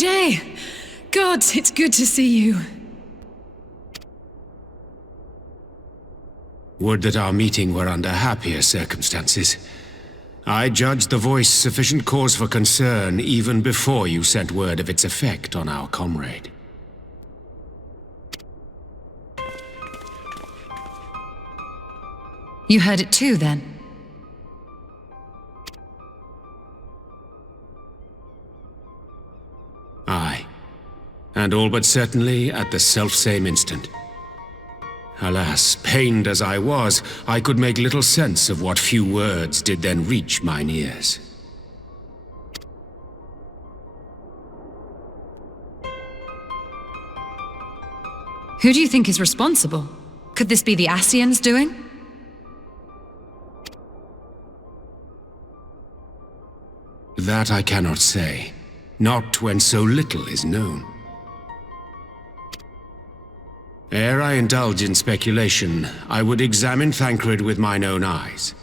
Roger! God, it's good to see you. Would that our meeting were under happier circumstances. I judged the voice sufficient cause for concern even before you sent word of its effect on our comrade. You heard it too, then? Aye. And all but certainly at the selfsame instant. Alas, pained as I was, I could make little sense of what few words did then reach mine ears. Who do you think is responsible? Could this be the Ascians doing? That I cannot say. Not when so little is known. Ere I indulge in speculation, I would examine Thancred with mine own eyes.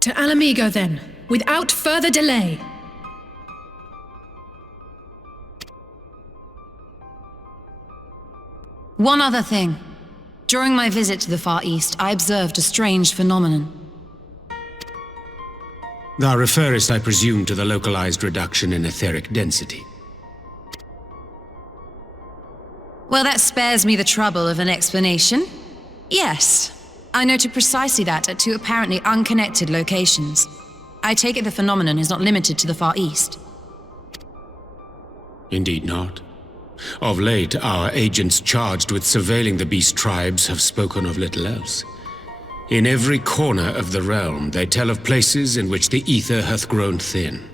To Alamigo, then, without further delay. One other thing. During my visit to the Far East, I observed a strange phenomenon. Thou referrest, I presume, to the localized reduction in etheric density. Well, that spares me the trouble of an explanation. Yes, I noted precisely that at two apparently unconnected locations. I take it the phenomenon is not limited to the Far East. Indeed not. Of late, our agents charged with surveilling the beast tribes have spoken of little else. In every corner of the realm, they tell of places in which the ether hath grown thin.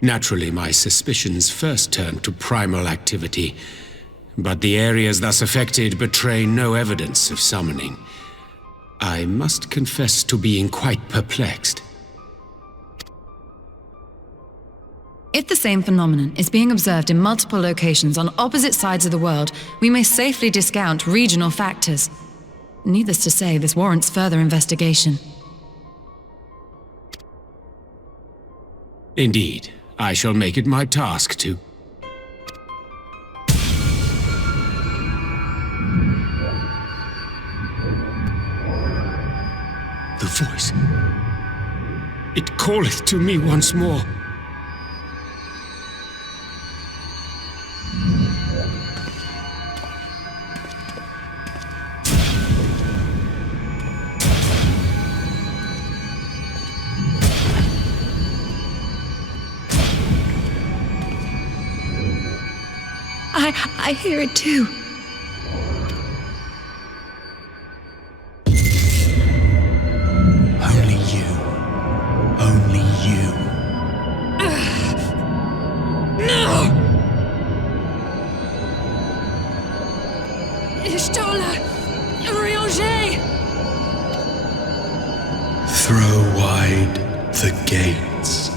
Naturally, my suspicions first turned to primal activity, but the areas thus affected betray no evidence of summoning. I must confess to being quite perplexed. If the same phenomenon is being observed in multiple locations on opposite sides of the world, we may safely discount regional factors. Needless to say, this warrants further investigation. Indeed, I shall make it my task to. The voice. It calleth to me once more. I hear it too. Only you. Only you. No! Ishtola! Urianger! Throw wide the gates.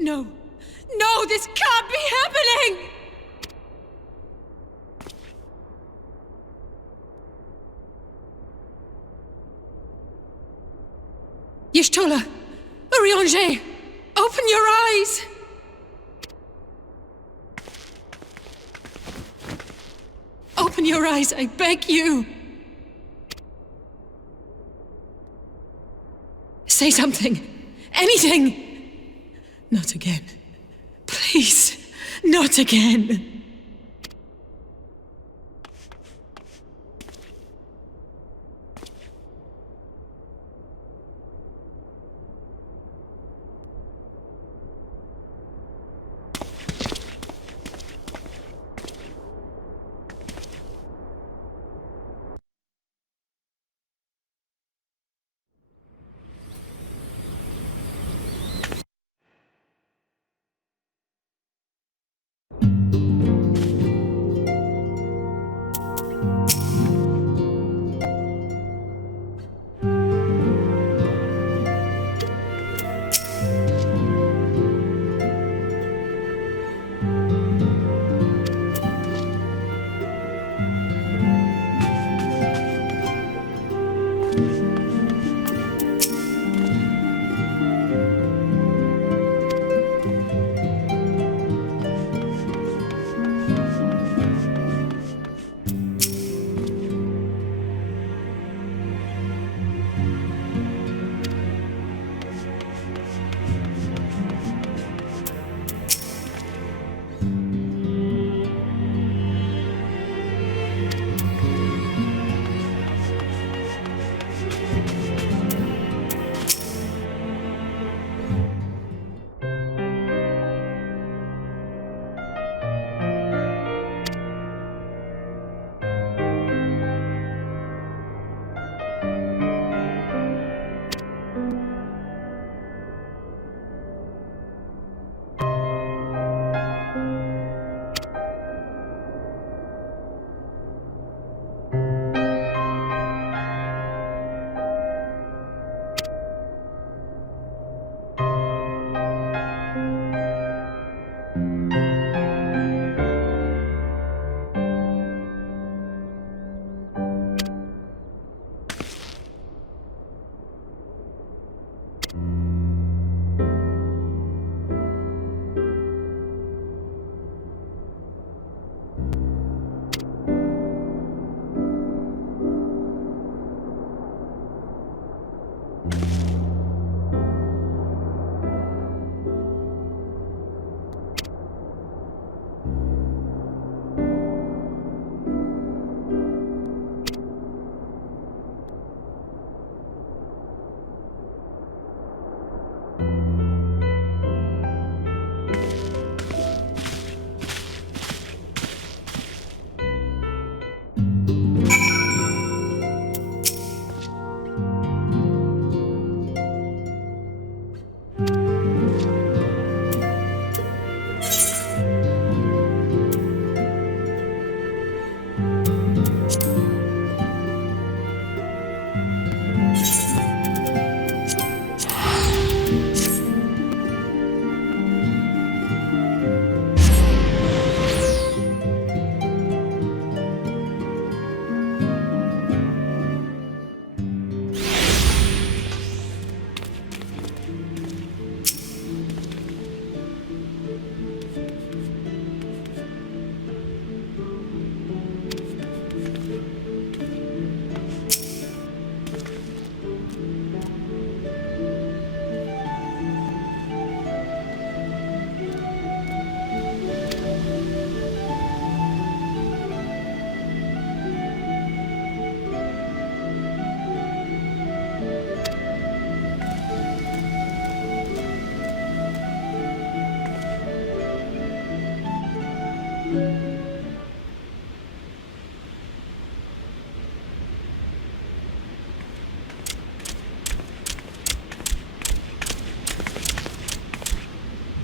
No! No, this can't be happening! Y'shtola! Urianger! Open your eyes! Open your eyes, I beg you! Say something! Anything! Not again. Please, not again.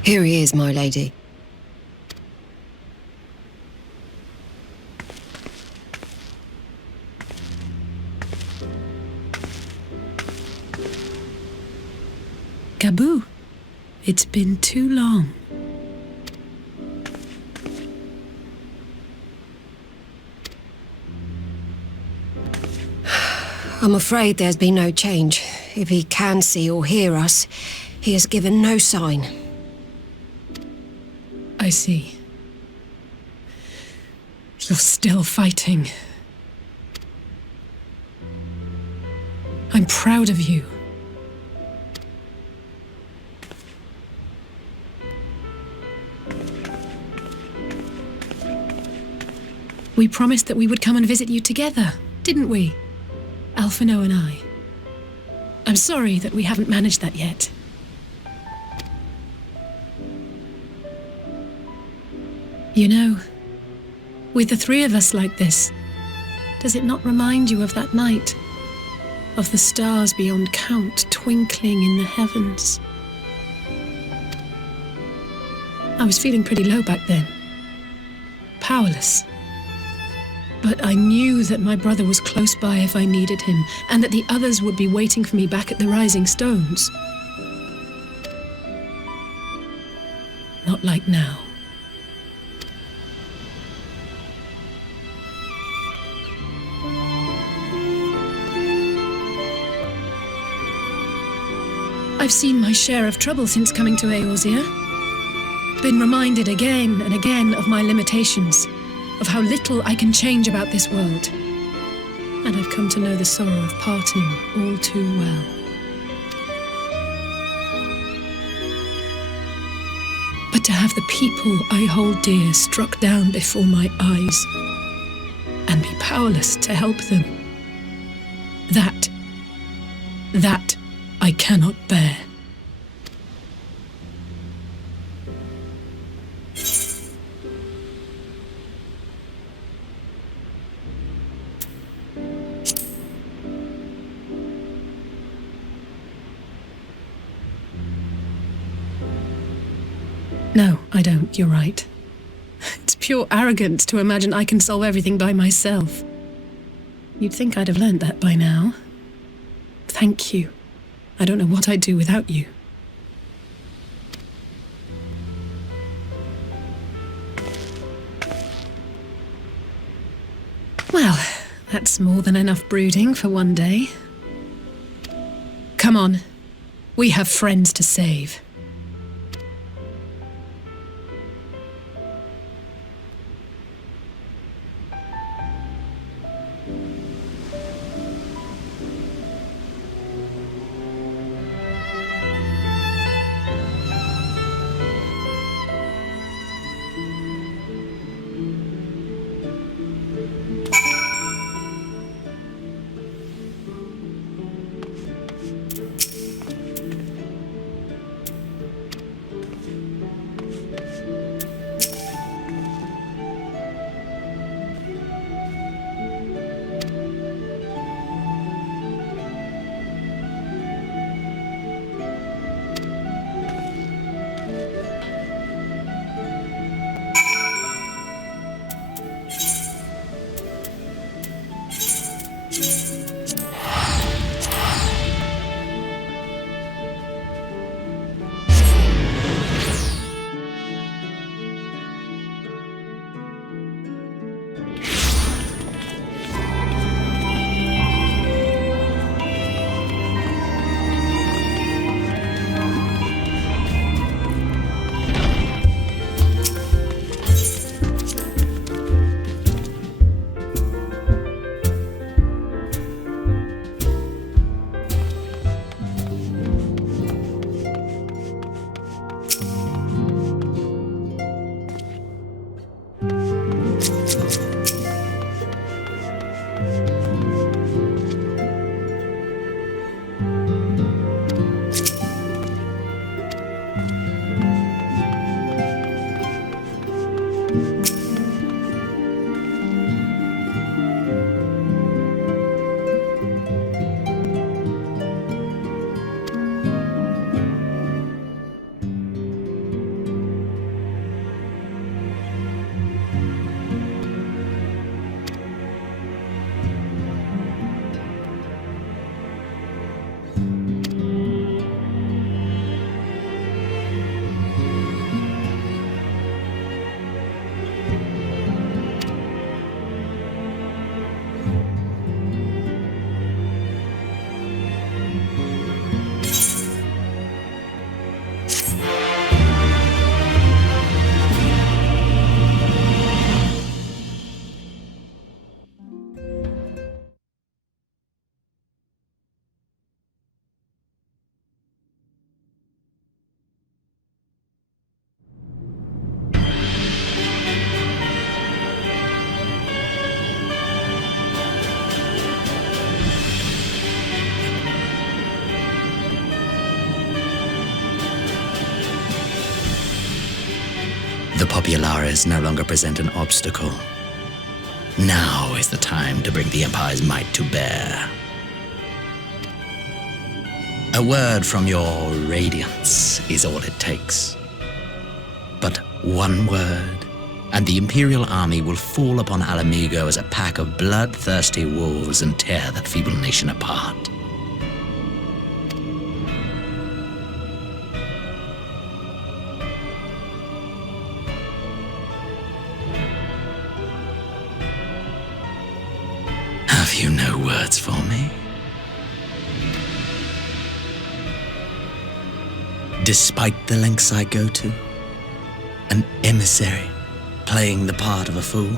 Here he is, my lady. Gabu, it's been too long. I'm afraid there's been no change. If he can see or hear us, he has given no sign. I see. You're still fighting. I'm proud of you. We promised that we would come and visit you together, didn't we? Alphino and I. I'm sorry that we haven't managed that yet. You know, with the three of us like this, does it not remind you of that night? Of the stars beyond count twinkling in the heavens? I was feeling pretty low back then. Powerless. But I knew that my brother was close by if I needed him, and that the others would be waiting for me back at the Rising Stones. Not like now. I've seen my share of trouble since coming to Eorzea. Been reminded again and again of my limitations, of how little I can change about this world. And I've come to know the sorrow of parting all too well. But to have the people I hold dear struck down before my eyes, and be powerless to help them, that I cannot bear. No, I don't, you're right. It's pure arrogance to imagine I can solve everything by myself. You'd think I'd have learned that by now. Thank you. I don't know what I'd do without you. Well, that's more than enough brooding for one day. Come on. We have friends to save. populares no longer present an obstacle. Now is the time to bring the Empire's might to bear. A word from your radiance is all it takes. But one word, and the Imperial army will fall upon Alamigo as a pack of bloodthirsty wolves and tear that feeble nation apart. Have you no words for me? Despite the lengths I go to, an emissary playing the part of a fool.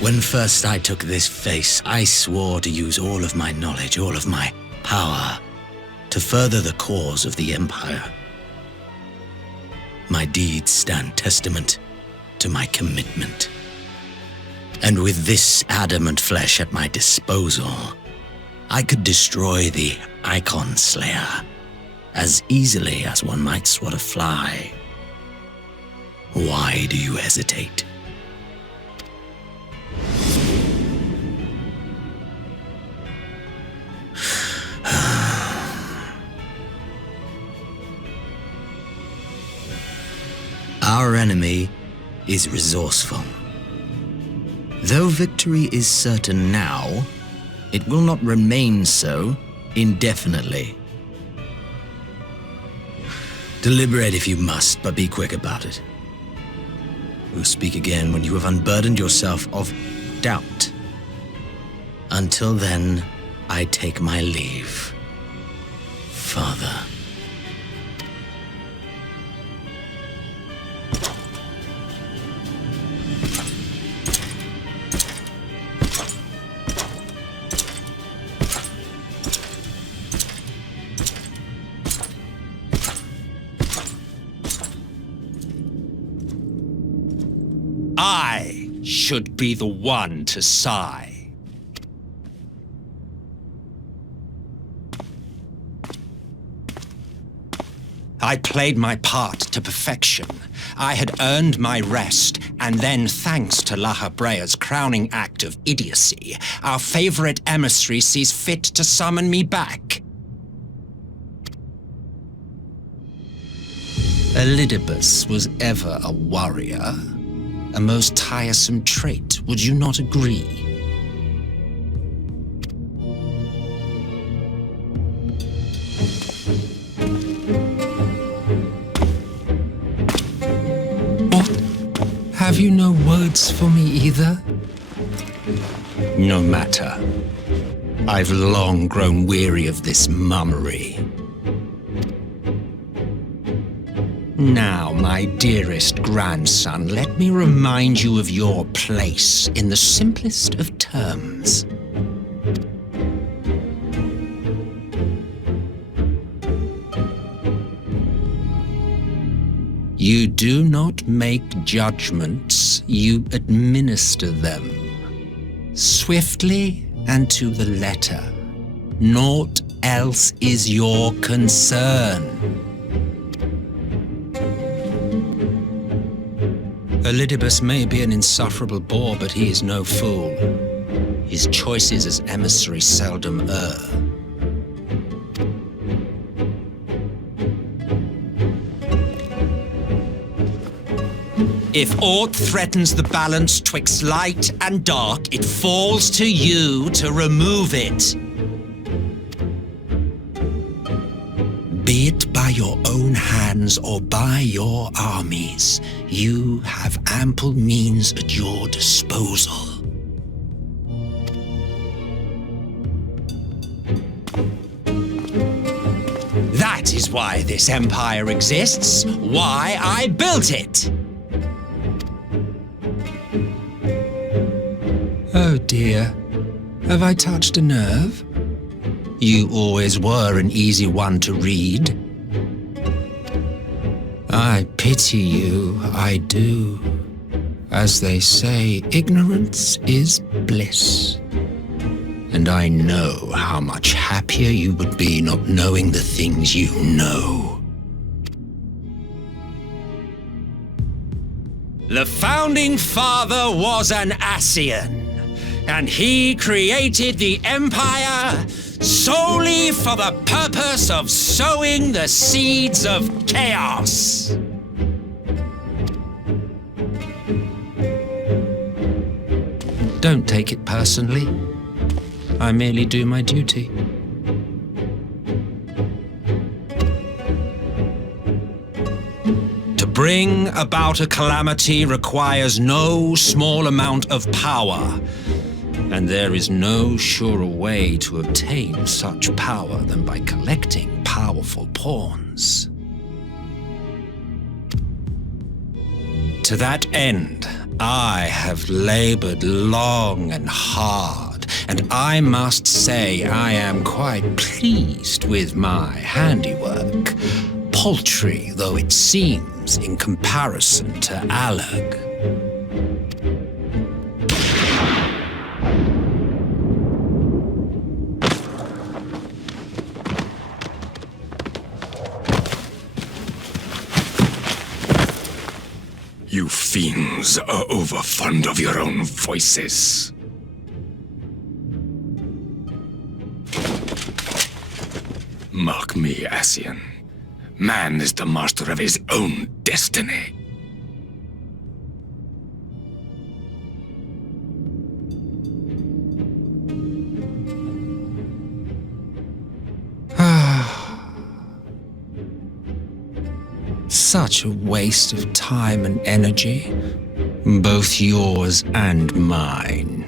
When first I took this face, I swore to use all of my knowledge, all of my power, to further the cause of the Empire. My deeds stand testament to my commitment. And with this adamant flesh at my disposal, I could destroy the Icon Slayer as easily as one might swat a fly. Why do you hesitate? Our enemy is resourceful. Though victory is certain now, it will not remain so indefinitely. Deliberate if you must, but be quick about it. We'll speak again when you have unburdened yourself of doubt. Until then, I take my leave, Father. I should be the one to sigh. I played my part to perfection. I had earned my rest, and then, thanks to La Habrea's crowning act of idiocy, our favorite emissary sees fit to summon me back. Elidibus was ever a warrior. A most tiresome trait, would you not agree? What? Have you no words for me either? No matter. I've long grown weary of this mummery. Now, my dearest grandson, let me remind you of your place in the simplest of terms. You do not make judgments, you administer them. Swiftly and to the letter. Naught else is your concern. Elidibus may be an insufferable bore, but he is no fool. His choices as emissary seldom err. If aught threatens the balance twixt light and dark, it falls to you to remove it. Be it by your own hands or by your armies, you have ample means at your disposal. That is why this empire exists, why I built it. Oh dear, have I touched a nerve? You always were an easy one to read. I pity you, I do. As they say, ignorance is bliss. And I know how much happier you would be not knowing the things you know. The founding father was an Ascian, and he created the Empire solely for the purpose of sowing the seeds of chaos. Don't take it personally. I merely do my duty. To bring about a calamity requires no small amount of power, and there is no surer way to obtain such power than by collecting powerful pawns. To that end, I have labored long and hard, and I must say I am quite pleased with my handiwork, paltry though it seems in comparison to ARKHE. You fiends are overfond of your own voices. Mark me, Ascian. Man is the master of his own destiny. Such a waste of time and energy, both yours and mine.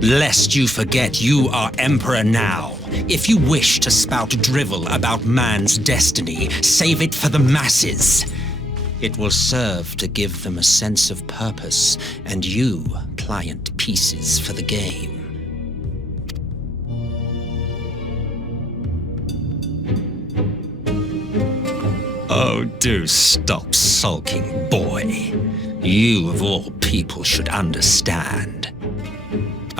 Lest you forget you are Emperor now. If you wish to spout drivel about man's destiny, save it for the masses. It will serve to give them a sense of purpose, and you pliant pieces for the game. Oh, do stop sulking, boy. You, of all people, should understand.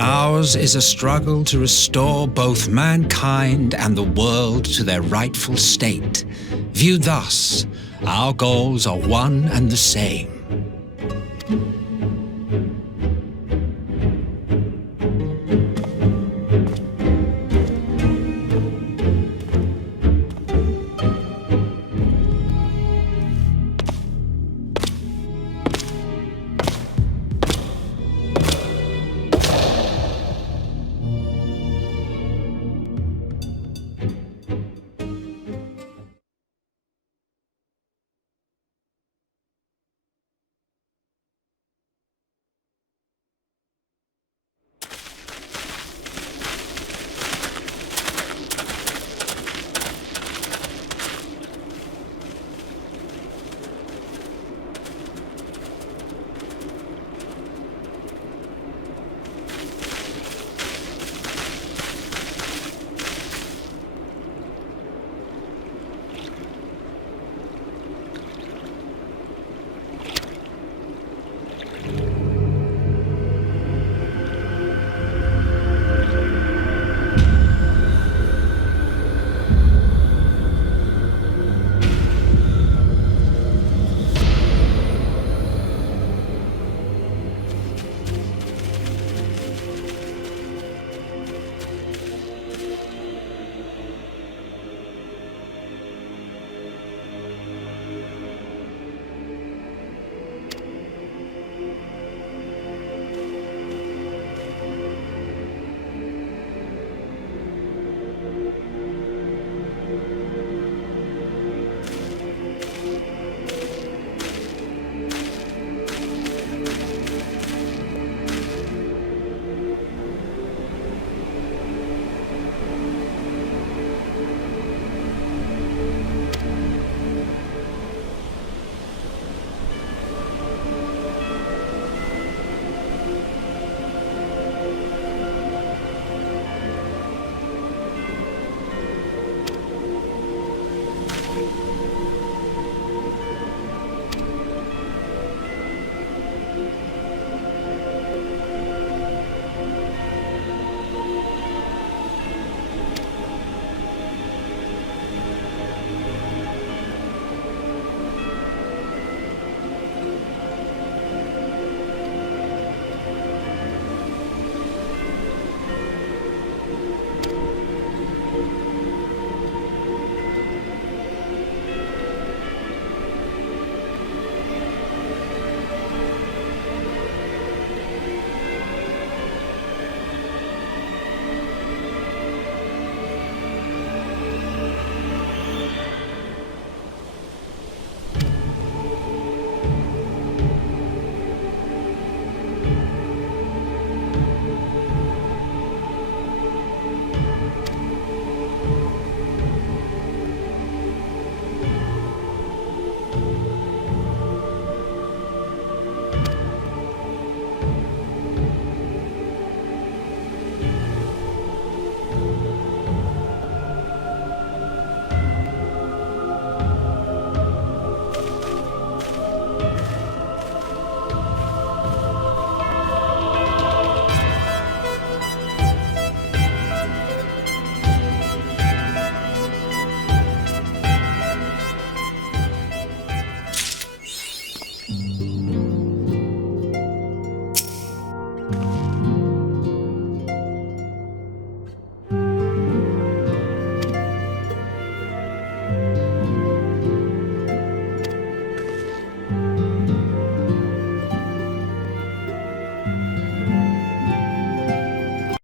Ours is a struggle to restore both mankind and the world to their rightful state. Viewed thus, our goals are one and the same.